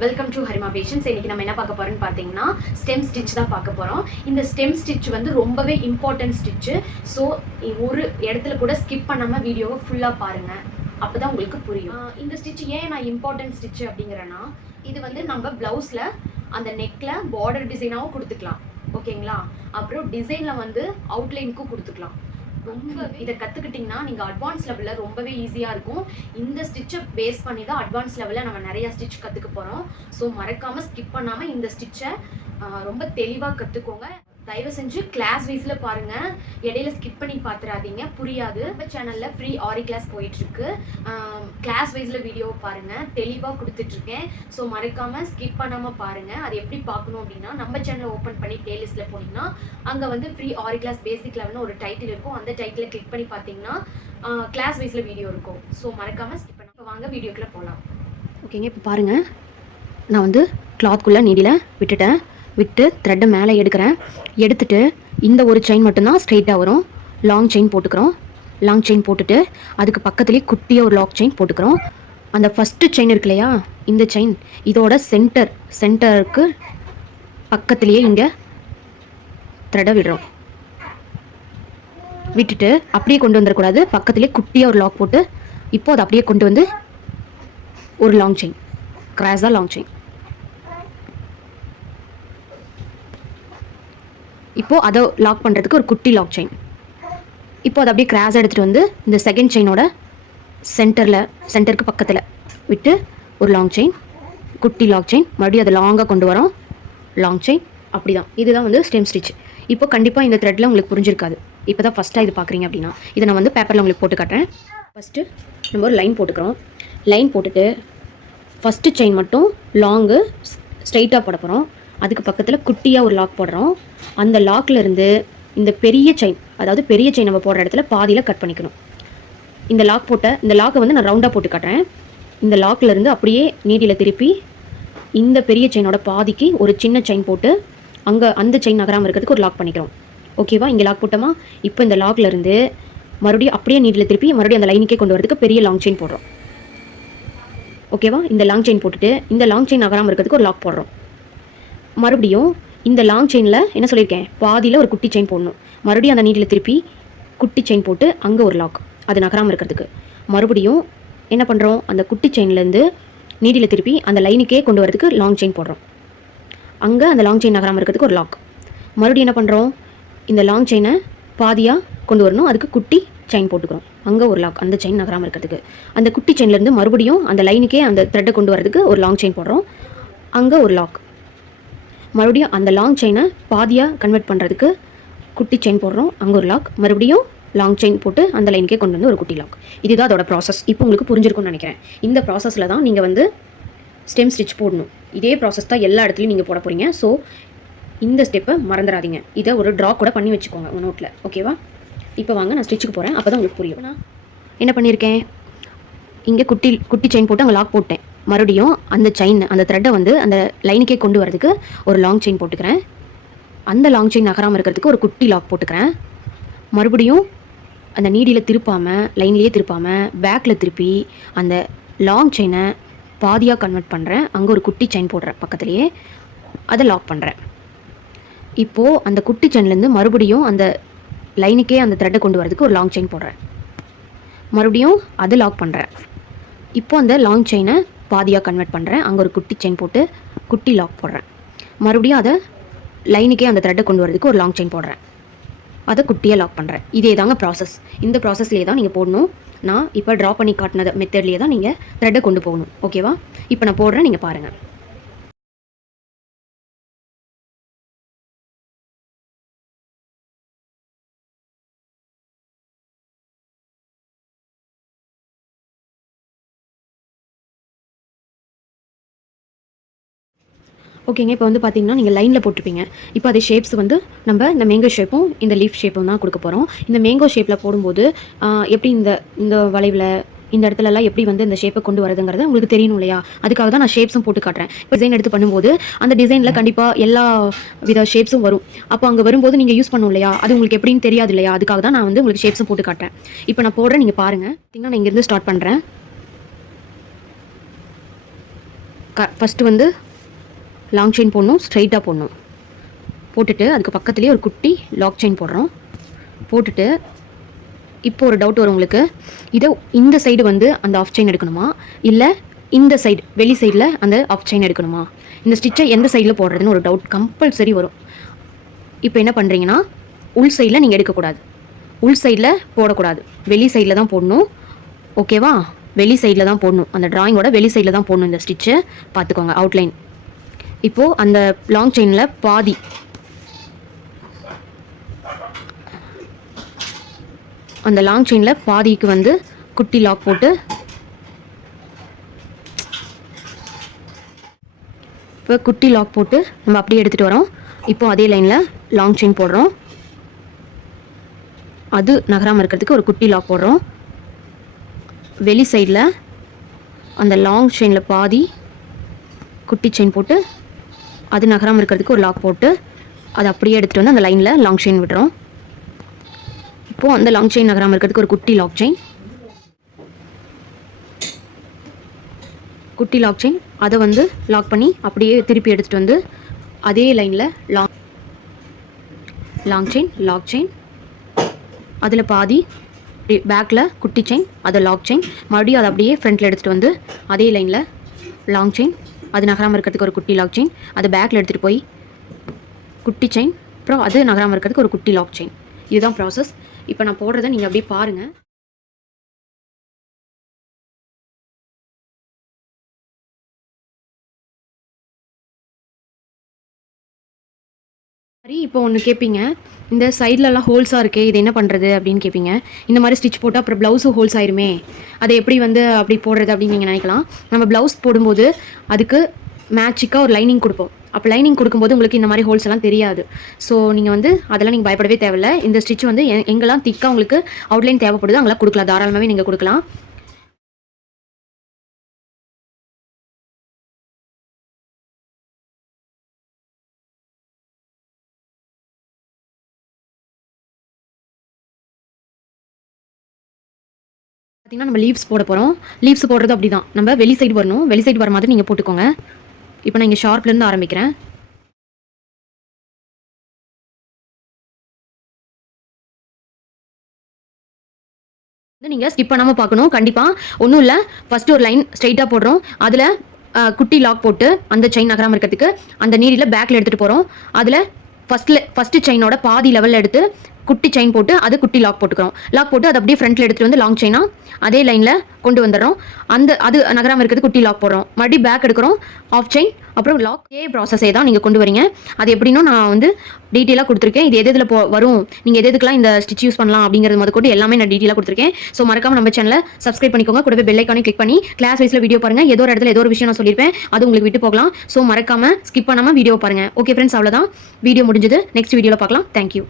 Welcome to Harima patience இன்னைக்கு நம்ம என்ன பார்க்க போறோம்னு பார்த்தீங்கன்னா ஸ்டெம் ஸ்டிச் தான் பார்க்க போறோம். இந்த ஸ்டெம் ஸ்டிச் வந்து ரொம்பவே இம்பார்ட்டன்ட் ஸ்டிச்சு ஸோ ஒரு இடத்துல கூட ஸ்கிப் பண்ணாமல் வீடியோவை ஃபுல்லாக பாருங்க. அப்பதான் உங்களுக்கு புரியும். இந்த ஸ்டிச் ஏன் நான் இம்பார்ட்டன்ட் ஸ்டிச் அப்படிங்கிறேன்னா இது வந்து நம்ம பிளவுஸ்ல அந்த நெக்ல பார்டர் டிசைனாகவும் கொடுத்துக்கலாம். ஓகேங்களா அப்புறம் டிசைனில் வந்து அவுட்லைனுக்கும் கொடுத்துக்கலாம். ரொம்ப இதை கற்றுக்கிட்டிங்கன்னா நீங்கள் அட்வான்ஸ் லெவலில் ரொம்பவே ஈஸியாக இருக்கும். இந்த ஸ்டிச்சை பேஸ் பண்ணி தான் அட்வான்ஸ் லெவலில் நம்ம நிறையா ஸ்டிச் கற்றுக்க போகிறோம் ஸோ மறக்காமல் ஸ்கிப் பண்ணாமல் இந்த ஸ்டிச்சை ரொம்ப தெளிவாக கற்றுக்கோங்க தயவு செஞ்சு கிளாஸ் வைஸில் பாருங்கள் இடையில ஸ்கிப் பண்ணி பார்த்துறாதீங்க புரியாது. இப்போ சேனலில் ஃப்ரீ ஆரி கிளாஸ் போயிட்டுருக்கு. கிளாஸ் வைஸில் வீடியோ பாருங்கள் தெளிவாக கொடுத்துட்ருக்கேன் ஸோ மறக்காமல் ஸ்கிப் பண்ணாமல் பாருங்கள் அது எப்படி பார்க்கணும் அப்படின்னா நம்ம சேனலை ஓப்பன் பண்ணி பிளேலிஸ்ட்டில் போனீங்கன்னா அங்கே வந்து ஃப்ரீ ஆரி கிளாஸ் பேசிக் லெவல்னு ஒரு டைட்டில் இருக்கும். அந்த டைட்டிலை கிளிக் பண்ணி பார்த்தீங்கன்னா கிளாஸ் வைஸில் வீடியோ இருக்கும். ஸோ மறக்காமல் ஸ்கிப் பண்ண வாங்க வீடியோக்குள்ளே போகலாம் ஓகேங்க இப்போ பாருங்கள் நான் வந்து கிளாத்குள்ளே நீடியில் விட்டுட்டேன். விட்டு த்ரெட்டை மேலே எடுக்கிறேன். எடுத்துட்டு இந்த ஒரு செயின் மட்டும்தான் ஸ்ட்ரெயிட்டாக வரும். லாங் செயின் போட்டுக்கிறோம். லாங் செயின் போட்டுட்டு அதுக்கு பக்கத்துலேயே குட்டியாக ஒரு லாக் செயின் போட்டுக்கிறோம். அந்த ஃபஸ்ட்டு செயின் இருக்கு இல்லையா? இந்த செயின் இதோட சென்டர் சென்டருக்கு பக்கத்துலேயே இங்கே த்ரெட்டை விடுறோம். விட்டுட்டு அப்படியே கொண்டு வந்துடக்கூடாது பக்கத்துலேயே குட்டியாக ஒரு லாக் போட்டு இப்போ அதை அப்படியே கொண்டு வந்து ஒரு லாங் செயின் கிராஸாக லாங் செயின் இப்போது அதை லாக் பண்ணுறதுக்கு ஒரு குட்டி லாக் செயின் இப்போ அதை அப்படியே கிராஸ் எடுத்துகிட்டு வந்து இந்த செகண்ட் செயினோட சென்டரில் சென்டருக்கு பக்கத்தில் விட்டு ஒரு லாங் செயின் குட்டி லாக் செயின் மறுபடியும் அதை லாங்காக கொண்டு வரோம். லாங் செயின் அப்படி தான் இதுதான் வந்து ஸ்டெம் ஸ்டிச் இப்போ கண்டிப்பாக இந்த த்ரெட்டில் உங்களுக்கு புரிஞ்சிருக்காது. இப்போ தான் ஃபஸ்ட்டாக இது பார்க்குறீங்க அப்படின்னா. இதை நான் வந்து பேப்பரில் உங்களுக்கு போட்டு காட்டுறேன். ஃபஸ்ட்டு நம்ம ஒரு லைன் போட்டுக்கிறோம். லைன் போட்டுட்டு ஃபஸ்ட்டு செயின் மட்டும் லாங்கு ஸ்ட்ரைட்டாக போட போகிறோம் அதுக்கு பக்கத்தில் குட்டியாக ஒரு லாக் போடுறோம். அந்த லாக்கில் இருந்து இந்த பெரிய செயின் அதாவது பெரிய செயின் நம்ம போடுற இடத்துல பாதியில் கட் பண்ணிக்கணும். இந்த லாக் போட்ட இந்த லாக்கை வந்து நான் ரவுண்டாக போட்டு காட்டுறேன். இந்த லாக்கில் இருந்து அப்படியே நீடியில் திருப்பி இந்த பெரிய செயினோட பாதிக்கு ஒரு சின்ன செயின் போட்டு அங்கே அந்த செயின் நகராமல் இருக்கிறதுக்கு ஒரு லாக் பண்ணிக்கிறோம். ஓகேவா இங்கே லாக் போட்டோமா? இப்போ இந்த லாக்ல இருந்து மறுபடியும் அப்படியே நீட்டில் திருப்பி மறுபடியும் அந்த லைனுக்கே கொண்டு வரதுக்கு பெரிய லாங் செயின் போடுறோம். ஓகேவா இந்த லாங் செயின் போட்டுட்டு இந்த லாங் செயின் நகராமல் இருக்கிறதுக்கு ஒரு லாக் போடுறோம். மறுபடியும் இந்த லாங் செயினில் என்ன சொல்லியிருக்கேன்? பாதியில் ஒரு குட்டி செயின் போடணும். மறுபடியும் அந்த நீட்டில் திருப்பி குட்டி செயின் போட்டு அங்கே ஒரு லாக் அது நகராமல் இருக்கிறதுக்கு. மறுபடியும் என்ன பண்ணுறோம் அந்த குட்டி செயின்லேருந்து நீடியில் திருப்பி அந்த லைனுக்கே கொண்டு வரதுக்கு லாங் செயின் போடுறோம். அங்கே அந்த லாங் செயின் நகராமல் இருக்கிறதுக்கு ஒரு லாக் மறுபடியும் என்ன பண்ணுறோம் இந்த லாங் செயினை பாதியாக கொண்டு வரணும். அதுக்கு குட்டி செயின் போட்டுக்கிறோம். அங்கே ஒரு லாக் அந்த செயின் நகராமல் இருக்கிறதுக்கு. அந்த குட்டி செயின்லேருந்து மறுபடியும் அந்த லைனுக்கே அந்த த்ரெட்டை கொண்டு வரதுக்கு ஒரு லாங் செயின் போடுறோம். அங்கே ஒரு லாக் மறுபடியும் அந்த லாங் செயினை பாதியாக கன்வெர்ட் பண்ணுறதுக்கு குட்டி செயின் போடுறோம். அங்கே ஒரு லாக் மறுபடியும் லாங் செயின் போட்டு அந்த லைனுக்கே கொண்டு வந்து ஒரு குட்டி லாக் இதுதான் அதோட ப்ராசஸ் இப்போ உங்களுக்கு புரிஞ்சிருக்கும்னு நினைக்கிறேன். இந்த ப்ராசஸில் தான் நீங்கள் வந்து ஸ்டெம் ஸ்டிச் போடணும். இதே ப்ராசஸ் தான் எல்லா இடத்துலையும் நீங்கள் போட போகிறீங்க ஸோ இந்த ஸ்டெப்பை மறந்துடாதீங்க. இதை ஒரு ட்ரா கூட பண்ணி வச்சுக்கோங்க உங்கள் நோட்டில் ஓகேவா இப்போ வாங்க நான் ஸ்டிச்சுக்கு போகிறேன் அப்போ தான் உங்களுக்கு புரியும். நான் என்ன பண்ணியிருக்கேன்? இங்கே குட்டி குட்டி செயின் போட்டு அங்கே லாக் போட்டேன். மறுபடியும் அந்த செயின் அந்த த்ரெட்டை வந்து அந்த லைனுக்கே கொண்டு வரதுக்கு ஒரு லாங் செயின் போட்டுக்கிறேன். அந்த லாங் செயின் நகராமல் இருக்கிறதுக்கு ஒரு குட்டி லாக் போட்டுக்கிறேன். மறுபடியும் அந்த நீடியில் திருப்பாமல் லைன்லேயே திருப்பாமல் பேக்கில் திருப்பி அந்த லாங் செயினை பாதியாக கன்வெர்ட் பண்ணுறேன் அங்கே ஒரு குட்டி செயின் போடுறேன் பக்கத்துலேயே. அதை லாக் பண்ணுறேன் இப்போது அந்த குட்டி செயின்லேருந்து மறுபடியும் அந்த லைனுக்கே அந்த த்ரெட்டை கொண்டு வரதுக்கு ஒரு லாங் செயின் போடுறேன். மறுபடியும் அதை லாக் பண்ணுறேன் இப்போ அந்த லாங் செயினை பாதியாக கன்வெர்ட் பண்ணுறேன் அங்கே ஒரு குட்டி செயின் போட்டு குட்டி லாக் போடுறேன். மறுபடியும் அதை லைனுக்கே அந்த த்ரெட்டை கொண்டு வரதுக்கு ஒரு லாங் செயின் போடுறேன். அதை குட்டியாக லாக் பண்ணுறேன் இதே தாங்க ப்ராசஸ் இந்த ப்ராசஸ்லேயே தான் நீங்கள் போடணும். நான் இப்போ ட்ரா பண்ணி காட்டினதை மெத்தட்லேயே தான் நீங்கள் த்ரெட்டை கொண்டு போகணும். ஓகேவா இப்போ நான் போடுறேன் நீங்கள் பாருங்கள் ஓகேங்க இப்போ வந்து பார்த்தீங்கன்னா நீங்கள் லைனில் போட்டிருப்பீங்க. இப்போ அதே ஷேப்ஸ் வந்து நம்ம இந்த மேங்கோ ஷேப்பும் இந்த லீஃப் ஷேப்பும் தான் கொடுக்க போகிறோம் இந்த மேங்கோ ஷேப்பில் போடும்போது எப்படி இந்த இந்த வளைவில் இந்த இடத்துலலாம் எப்படி வந்து இந்த ஷேப்பை கொண்டு வரதுங்கிறது உங்களுக்கு தெரியணும் இல்லையா? அதுக்காக தான் நான் ஷேப்ஸும் போட்டு காட்டுறேன். இப்போ டிசைன் எடுத்து பண்ணும்போது அந்த டிசைனில் கண்டிப்பாக எல்லா வித ஷேப்ஸும் வரும். அப்போ அங்கே வரும்போது நீங்கள் யூஸ் பண்ணணும் இல்லையா? அது உங்களுக்கு எப்படின்னு தெரியாது இல்லையா? அதுக்காக தான் நான் வந்து உங்களுக்கு ஷேப்ஸும் போட்டு காட்டுறேன். இப்போ நான் போடுறேன் நீங்கள் பாருங்கள் பார்த்தீங்கன்னா நான் இங்கேருந்து ஸ்டார்ட் பண்ணுறேன் க ஃபஸ்ட்டு வந்து லாங் செயின் போடணும் ஸ்ட்ரைட்டாக போடணும். போட்டுட்டு அதுக்கு பக்கத்துலேயே ஒரு குட்டி லாக் செயின் போடுறோம். போட்டுட்டு இப்போ ஒரு டவுட் வரும் உங்களுக்கு. இதை இந்த சைடு வந்து அந்த ஆஃப் செயின் எடுக்கணுமா? இல்லை இந்த சைடு வெளி சைடில் அந்த ஆஃப் செயின் எடுக்கணுமா? இந்த ஸ்டிச்சை எந்த சைடில் போடுறதுன்னு ஒரு டவுட் கம்பல்சரி வரும். இப்போ என்ன பண்ணுறீங்கன்னா உள் சைடில் நீங்கள் எடுக்கக்கூடாது. உள் சைடில் போடக்கூடாது. வெளி சைடில் தான் போடணும். ஓகேவா வெளி சைடில் தான் போடணும். அந்த ட்ராயிங்கோட வெளி சைடில் தான் போடணும் இந்த ஸ்டிச்சை பார்த்துக்கோங்க அவுட்லைன் இப்போது அந்த லாங் செயினில் பாதி. அந்த லாங் செயினில் பாதிக்கு வந்து குட்டி லாக் போட்டு இப்போ குட்டி லாக் போட்டு நம்ம அப்படியே எடுத்துகிட்டு வரோம். இப்போ அதே லைனில் லாங் செயின் போடுறோம். அது நகராமல் இருக்கிறதுக்கு ஒரு குட்டி லாக் போடுறோம். வெளி சைடில் அந்த லாங் செயினில் பாதி குட்டி செயின் போட்டு அது நகராமல் இருக்கிறதுக்கு ஒரு லாக் போட்டு அதை அப்படியே எடுத்துகிட்டு வந்து அந்த லைனில் லாங் செயின் விடுறோம் இப்போது அந்த லாங் செயின் நகராமல் இருக்கிறதுக்கு ஒரு குட்டி லாக் செயின் குட்டி லாக் செயின் அதை வந்து லாக் பண்ணி அப்படியே திருப்பி எடுத்துகிட்டு வந்து அதே லைனில் long long chain lock chain அதில் பாதி பேக்கில் குட்டி செயின் அதை லாக் செயின் மறுபடியும் அதை அப்படியே ஃப்ரண்ட்டில் எடுத்துகிட்டு வந்து அதே லைனில் லாங் செயின் அது நகராமல் இருக்கிறதுக்கு ஒரு குட்டி லாக் செயின் அதை பேக்கில் எடுத்துகிட்டு போய் குட்டி செயின் அப்புறம் அது நகராமல் இருக்கிறதுக்கு ஒரு குட்டி லாக் செயின் இதுதான் ப்ராசஸ் இப்போ நான் போடுறதை நீங்கள் அப்படியே பாருங்கள் மாதிரி இப்போ ஒன்று கேட்பீங்க இந்த சைட்லலாம் ஹோல்ஸாக இருக்கே இது என்ன பண்ணுறது அப்படின்னு கேட்பீங்க இந்த மாதிரி ஸ்டிச் போட்டால் அப்புறம் ப்ளவுஸும் ஹோல்ஸ் ஆயிருமே. அதை எப்படி வந்து அப்படி போடுறது அப்படின்னு நீங்கள் நினைக்கலாம். நம்ம ப்ளவுஸ் போடும்போது அதுக்கு மேட்சிக்காக ஒரு லைனிங் கொடுப்போம். அப்போ லைனிங் கொடுக்கும்போது உங்களுக்கு இந்த மாதிரி ஹோல்ஸ் எல்லாம் தெரியாது. ஸோ நீங்கள் வந்து அதெல்லாம் நீங்கள் பயப்படவே தேவையில்ல. இந்த ஸ்டிச் வந்து எங்கெல்லாம் திக்காக உங்களுக்கு அவுட்லைன் தேவைப்படுது அங்கெல்லாம் கொடுக்கலாம். தாராளமாகவே நீங்கள் கொடுக்கலாம். பார்த்தீங்கன்னா நம்ம லீவ்ஸ் போட போகிறோம் லீவ்ஸ் போடுறது அப்படி தான் நம்ம வெளி சைடு வரணும். வெளி சைடு வர மாதிரி நீங்கள் போட்டுக்கோங்க. இப்போ நான் இங்கே ஷார்ப்லேருந்து ஆரம்பிக்கிறேன். வந்து நீங்கள் ஸ்கிப் பண்ணாமல் பார்க்கணும். கண்டிப்பாக ஒன்றும் இல்லை. ஃபஸ்ட்டு ஒரு லைன் ஸ்ட்ரைட்டாக போடுறோம். அதில் குட்டி லாக் போட்டு அந்த செயின் நகராமல் இருக்கிறதுக்கு அந்த நீரில் பேக்கில் எடுத்துகிட்டு போகிறோம் அதில் ஃபஸ்ட்டில் ஃபஸ்ட்டு செயினோட பாதி லெவலில் எடுத்து குட்டி செயின் போட்டு அது குட்டி லாக் போட்டுக்கிறோம். லாக் போட்டு அதை அப்படியே ஃப்ரண்ட்டில் எடுத்துகிட்டு வந்து லாங் செயினாக அதே லைனில் கொண்டு வந்துடுறோம். அந்த அது நகராமல் இருக்கிறது குட்டி லாக் போடுறோம். மறுபடியும் பேக் எடுக்கிறோம். ஆஃப் செயின் அப்புறம் லாக் ஏ ப்ராசஸே தான் நீங்கள் கொண்டு வரீங்க. அது எப்படின்னு நான் வந்து டீட்டெயிலாக கொடுத்துருக்கேன். இது எது இதில் போ வரும்? நீங்கள் எது எதுக்கெலாம் இந்த ஸ்டிச் யூஸ் பண்ணலாம் அப்படிங்கிறது முத கொண்டு எல்லாமே நான் டீட்டெயிலாக கொடுத்துருக்கேன். ஸோ மறக்காம நம்ம சேனலை சப்ஸ்கிரைப் பண்ணிக்கோங்க. கூடவே பெல் ஐக்கானே கிளிக் பண்ணி கிளாஸ் வைஸில் வீடியோ பாருங்கள் ஏதோ ஒரு இடத்துல ஏதோ ஒரு விஷயம் நான் சொல்லியிருப்பேன். அது உங்களுக்கு விட்டு போகலாம். ஸோ மறக்காம ஸ்கிப் பண்ணாமல் வீடியோ பாருங்கள் ஓகே ஃப்ரெண்ட்ஸ் அவ்வளோதான் வீடியோ முடிஞ்சது. நெக்ஸ்ட் வீடியோவில் பார்க்கலாம். Thank you